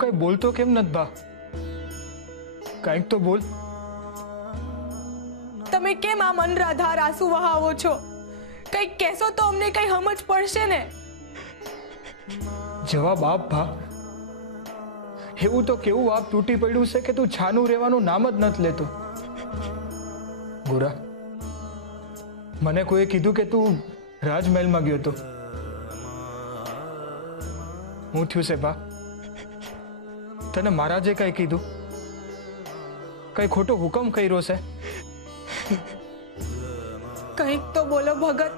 કઈ બોલતો કેમ નથી બા? કંઈક તો બોલ. તમે કેમ આમ અનરાધાર આંસુ વહાવો છો? કંઈક કહેશો તો અમને કઈ સમજ પડશે ને. જવાબ આપ બા. એવું તો કેવું આપ તૂટી પડ્યું છે કે તું છાનું રહેવાનું નામ જ નથી લેતો. ગોરા, મને કોઈએ કીધું કે તું રાજમહેલમાં ગયો હતો. હું થયું છે બા? તને મહારાજે કઈ કીધું? કઈ ખોટો હુકમ કર્યો છે? કંઈક તો બોલો ભગત.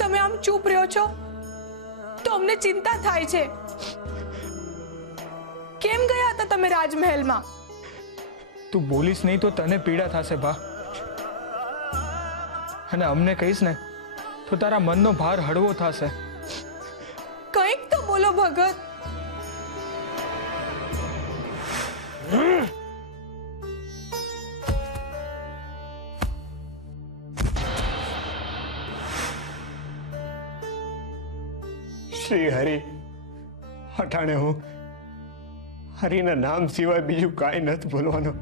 તમે આમ ચૂપ રહ્યો છો તો અમને ચિંતા થાય છે. કેમ ગયા હતા તમે રાજમહેલમાં? તું બોલીશ નહીં તો તને પીડા થશે બા. અને અમને કહીશ ને તો તારા મનનો ભાર હળવો થશે. કંઈક તો બોલો ભગત. શ્રી હરિ, અટાણે હું હરિના નામ સિવાય બીજું કાંઈ નથી બોલવાનો.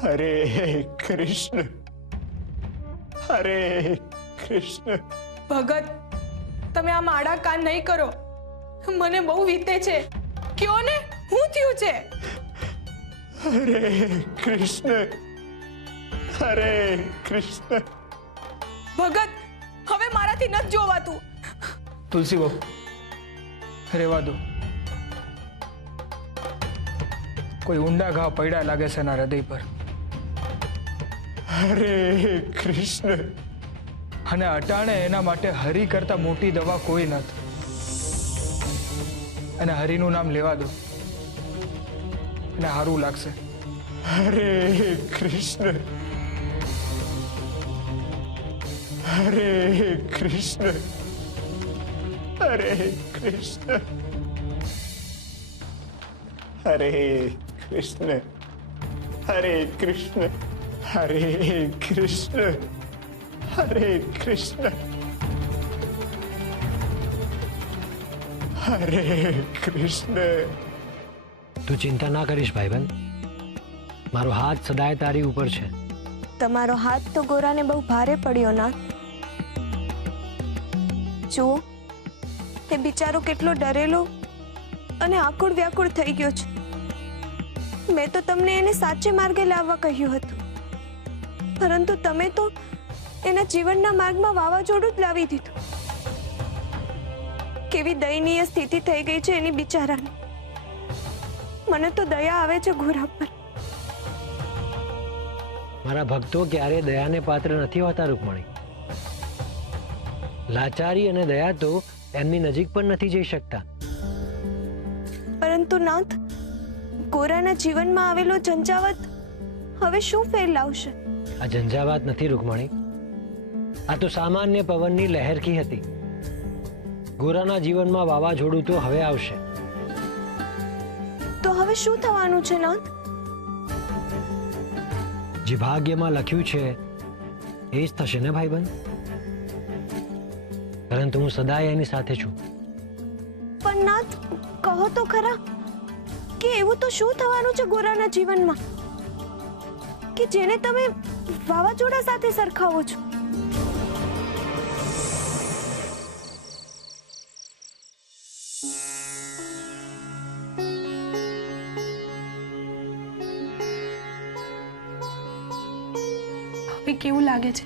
હરે કૃષ્ણ, હરે કૃષ્ણ. ભગત, તમે આ માડા કાન નહીં કરો. મને બહુ વીતે છે. કયો ને, શું થયું છે? હરે કૃષ્ણ, હરે કૃષ્ણ. ભગત, હવે મારાથી નથી જોવાતું. તુલસી બહુ રેવા દો. કોઈ ઊંડા ઘા પડ્યા લાગે છે એના હૃદય પર. હરે કૃષ્ણ. અને અટાણે એના માટે હરિ કરતા મોટી દવા કોઈ નથી. અને હરિનું નામ લેવા દો, અને સારું લાગશે. હરે કૃષ્ણ, હરે કૃષ્ણ, હરે કૃષ્ણ, હરે કૃષ્ણ, હરે કૃષ્ણ, હરે કૃષ્ણ, હરે કૃષ્ણ, હરે કૃષ્ણ. તું ચિંતા ના કરીશ ભાઈબંધ. મારો હાથ સદાય તારી ઉપર છે. તમારો હાથ તો ગોરાને બહુ ભારે પડ્યો ના. જુઓ, એ બિચારો કેટલો ડરેલો અને આકુળ વ્યાકુળ થઈ ગયો છે. મેં તો તમને એને સાચે માર્ગે લાવવા કહ્યું હતું, પરંતુ તમે તો એના જીવનના માર્ગમાં વાવાઝોડું જ લાવી દીધું. કેવી દયનીય સ્થિતિ થઈ ગઈ છે એની બિચારાની. મને તો દયા આવે છે ગોરા પર. મારા ભક્તો ક્યારે દયાને પાત્ર નથી હોતા રૂકમણી. લાચારી અને દયા તો એમની નજીક પણ નથી જઈ શકતા. પરંતુ નાથ, ગોરાના જીવનમાં આવેલો ઝંઝાવત હવે શું ફેર લાવશે? આ ઝંઝાવાત નથી રૂકમણી, આ તો સામાન્ય પવનની લહેરખી હતી. ગોરાના જીવનમાં વાવાઝોડું તો હવે આવશે. તો હવે શું થવાનું છે નાથ? જે ભાગ્યમાં લખ્યું છે એ જ થશે ને ભાઈબંધ. પરંતુ હું સદાય એની સાથે છું. પણ નાથ, કહો તો ખરા કે એવું તો શું થવાનું છે ગોરાના જીવનમાં કે જેને તમે વાવાઝોડા સાથે સરખાવો છો? હવે કેવું લાગે છે?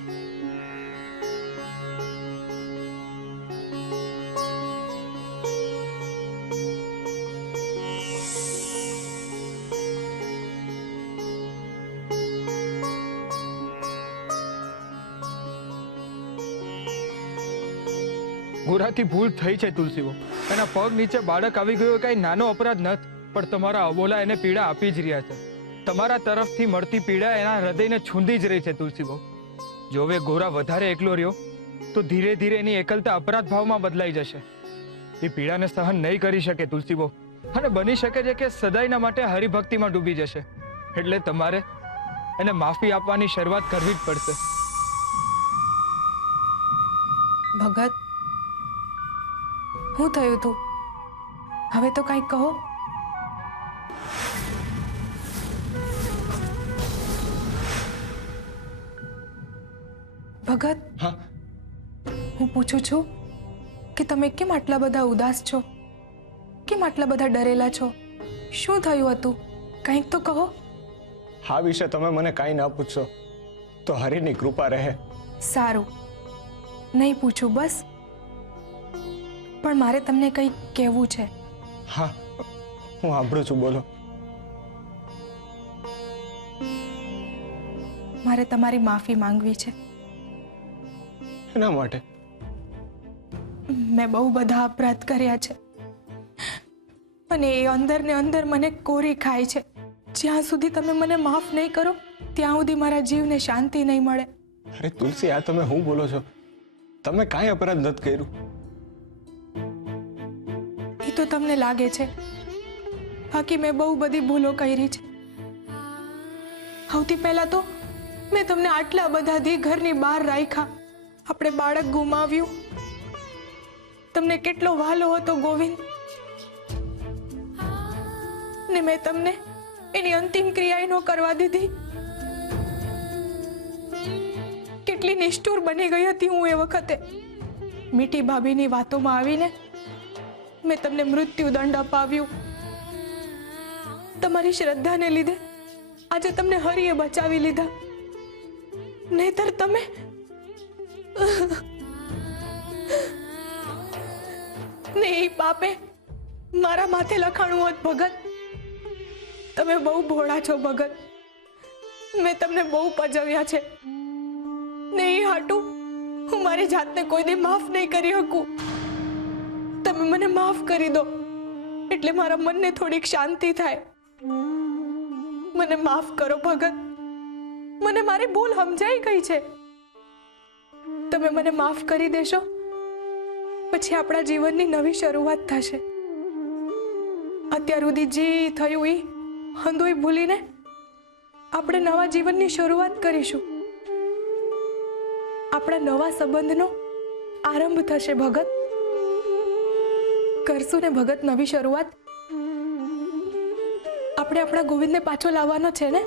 ગોરાથી ભૂલ થઈ છે તુલસીઓ. એના પગ નીચે બાળક આવી ગયો કઈ નાનો અપરાધ નથી, પણ તમારા અબોલા એને પીડા આપી જ રહ્યા છે. તમારા તરફથી મળતી પીડા એના હૃદયને છૂંદી જ રહી છે તુલસીઓ. જો હવે ગોરા વધારે એકલો રહ્યો તો ધીરે ધીરે એની એકલતા અપરાધ ભાવમાં બદલાઈ જશે. એ પીડાને સહન નહીં કરી શકે તુલસીઓ, અને બની શકે છે કે સદાયના માટે હરિભક્તિમાં ડૂબી જશે. એટલે તમારે એને માફી આપવાની શરૂઆત કરવી જ પડશે. ભગત, શું થયું તું? હવે તો કંઈક કહો. ભગત, હા હું પૂછું છું કે તમે કેમ આટલા બધા ઉદાસ છો? કેમ આટલા બધા ડરેલા છો? શું થયું હતું? કંઈક તો કહો. આ વિશે તમે મને કાંઈ ના પૂછશો તો હરિની કૃપા રહે. સારું, નહીં પૂછું બસ. પણ મારે તમને કંઈક કહેવું છે. હા, હું સાંભળું છું, બોલો. મારે તમારી માફી માંગવી છે. એના માટે મેં બહુ બધા અપરાધ કર્યા છે અને એ અંદર ને અંદર મને કોરી ખાય છે. જ્યાં સુધી તમે મને માફ નહીં કરો ત્યાં સુધી મારા જીવને શાંતિ નહીં મળે. અરે તુલસી, આ તમે શું બોલો છો? તમે કાંઈ અપરાધ નથી કર્યું. એ તો તમને લાગે છે, બાકી મેં બહુ બધી ભૂલો કરી છે. સૌથી પહેલા તો મેં તમને આટલા બધા દી ઘરની બહાર રાખ્યા. આપણે બાળક ગુમાવ્યું. તમને કેટલો વહાલો હતો ગોવિંદ, ને મેં તમને એની અંતિમ ક્રિયા ન કરવા દીધી. કેટલી નિષ્ઠુર બની ગઈ હતી હું એ વખતે. મીઠી ભાભીની વાતોમાં આવીને મેં તમને મૃત્યુદંડ અપાવ્યું. તમારી શ્રદ્ધાને લીધે આજે તમને હરિએ બચાવી લીધા. નહીતર તમે ને એ પાપે મારા માથે લખાણું હોત. ભગત, તમે બહુ ભોળા છો ભગત. મેં તમને બહુ પજવ્યા છે ને એ હાટું હું મારી જાતને કોઈ દી માફ નહીં કરી શકું. તમે મને માફ કરી દો એટલે મારા મનને થોડીક શાંતિ થાય. મને માફ કરો ભગત. મને મારી ભૂલ સમજાઈ ગઈ છે. તમે મને માફ કરી દેશો પછી આપણા જીવનની નવી શરૂઆત થશે. અત્યાર સુધી જે થયું એ હંધોય ભૂલીને આપણે નવા જીવનની શરૂઆત કરીશું. આપણા નવા સંબંધનો આરંભ થશે ભગત. કરશું ને ભગત નવી શરૂઆત? આપણે આપણા ગોવિંદને પાછો લાવવાનો છે ને?